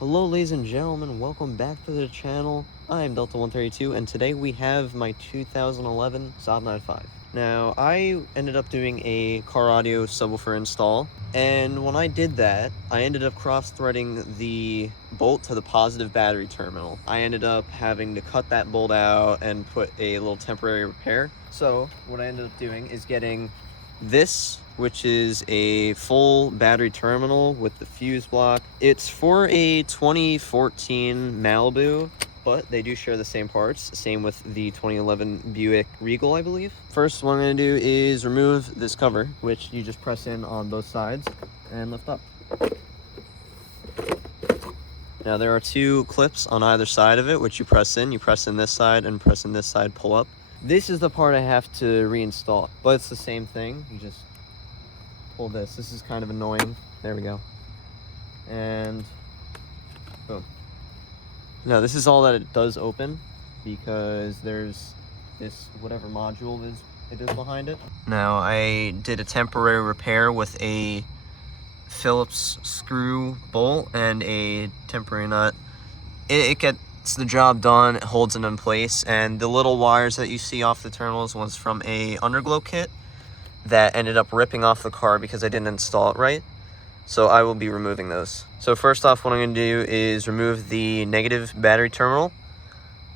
Hello ladies and gentlemen, welcome back to the channel. I am Delta132 and today we have my 2011 Saab 95. Now I ended up doing a car audio subwoofer install, and when I did that I ended up cross-threading the bolt to the positive battery terminal. I ended up having to cut that bolt out and put a little temporary repair. So what I ended up doing is getting this, which is a full battery terminal with the fuse block. It's for a 2014 Malibu, but they do share the same parts. Same with the 2011 Buick Regal, I believe. First, what I'm going to do is remove this cover, which you just press in on both sides and lift up. Now there are two clips on either side of it, which you press in. You press in this side and press in this side, pull up. This is the part I have to reinstall, but it's the same thing. You just pull this. This is kind of annoying. There we go. And boom. Now this is all that it does open, because there's this whatever module it is behind it. Now I did a temporary repair with a Phillips screw bolt and a temporary nut. It gets the job done, it holds it in place, and the little wires that you see off the terminals was from a underglow kit that ended up ripping off the car because I didn't install it right. So I will be removing those. So first off, what I'm going to do is remove the negative battery terminal,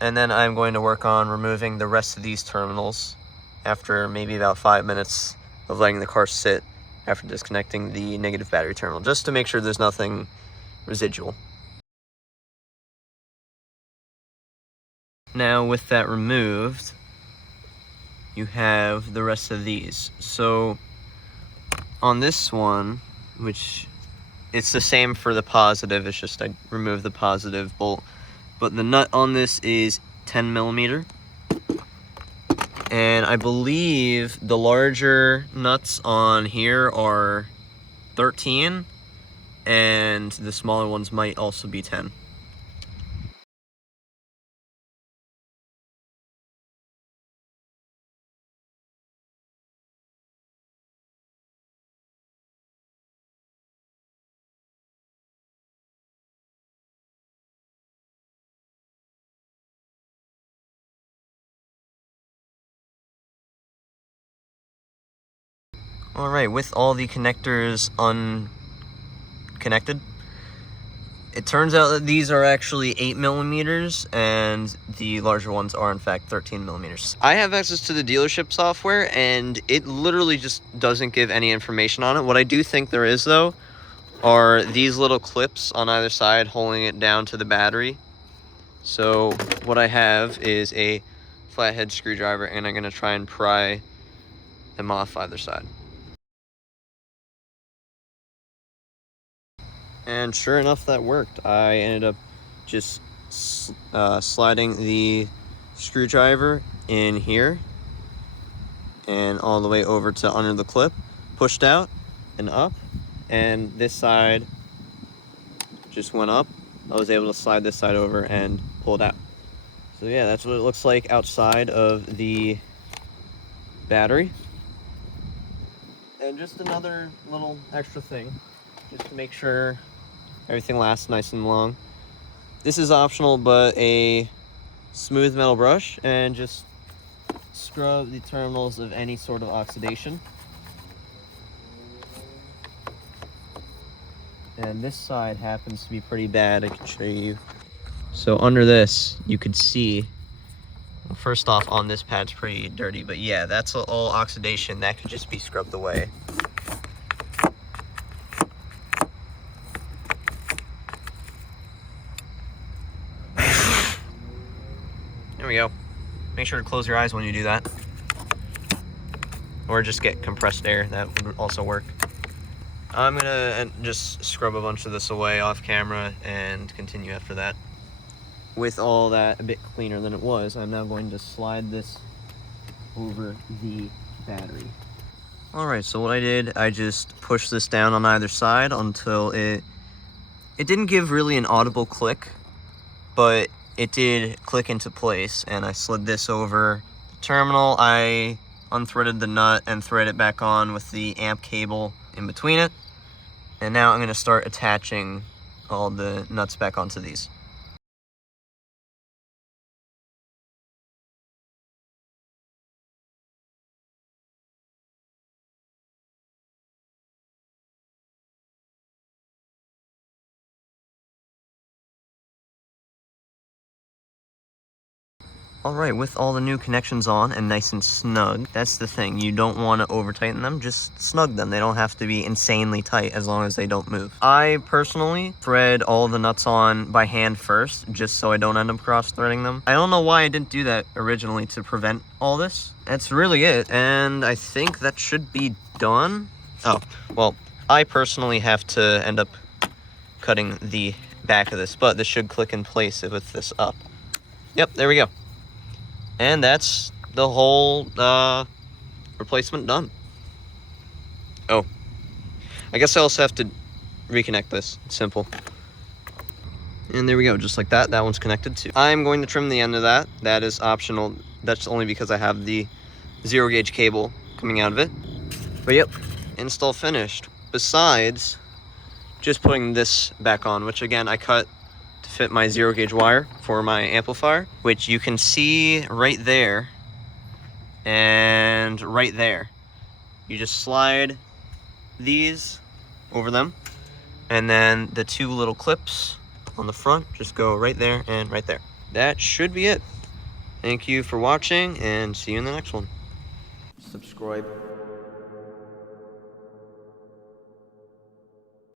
and then I'm going to work on removing the rest of these terminals after maybe about 5 minutes of letting the car sit after disconnecting the negative battery terminal, just to make sure there's nothing residual. Now with that removed, you have the rest of these. So on this one, which it's the same for the positive, it's just I removed the positive bolt, but the nut on this is 10 millimeter, and I believe the larger nuts on here are 13, and the smaller ones might also be 10. Alright, with all the connectors unconnected, it turns out that these are actually 8 millimeters, and the larger ones are in fact 13 millimeters. I have access to the dealership software, and it literally just doesn't give any information on it. What I do think there is, though, are these little clips on either side holding it down to the battery. So what I have is a flathead screwdriver, and I'm going to try and pry them off either side. And sure enough, that worked. I ended up just sliding the screwdriver in here and all the way over to under the clip, pushed out and up, and this side just went up. I was able to slide this side over and pull it out. So yeah, that's what it looks like outside of the battery. And just another little extra thing, just to make sure everything lasts nice and long. This is optional, but a smooth metal brush, and just scrub the terminals of any sort of oxidation. And this side happens to be pretty bad, I can show you. So under this, you could see, well, first off, on this pad's pretty dirty, but yeah, that's all oxidation. That could just be scrubbed away. There we go. Make sure to close your eyes when you do that. Or just get compressed air, that would also work. I'm gonna just scrub a bunch of this away off camera and continue after that. With all that a bit cleaner than it was, I'm now going to slide this over the battery. Alright, so what I did, I just pushed this down on either side until it didn't give really an audible click, but it did click into place, and I slid this over the terminal. I unthreaded the nut and threaded it back on with the amp cable in between it. And now I'm going to start attaching all the nuts back onto these. Alright, with all the new connections on and nice and snug, that's the thing. You don't want to over tighten them, just snug them. They don't have to be insanely tight as long as they don't move. I personally thread all the nuts on by hand first, just so I don't end up cross threading them. I don't know why I didn't do that originally to prevent all this. That's really it, and I think that should be done. Oh, well, I personally have to end up cutting the back of this, but this should click in place with this up. Yep, there we go. And that's the whole replacement done. Oh, I guess I also have to reconnect this. It's simple. And there we go, just like that. That one's connected too. I'm going to trim the end of that. That is optional. That's only because I have the 0 gauge cable coming out of it. But yep, install finished. Besides just putting this back on, which again I cut to fit my 0 gauge wire for my amplifier, which you can see right there and right there. You just slide these over them, and then the 2 little clips on the front just go right there and right there. That should be it. Thank you for watching, and see you in the next one. Subscribe.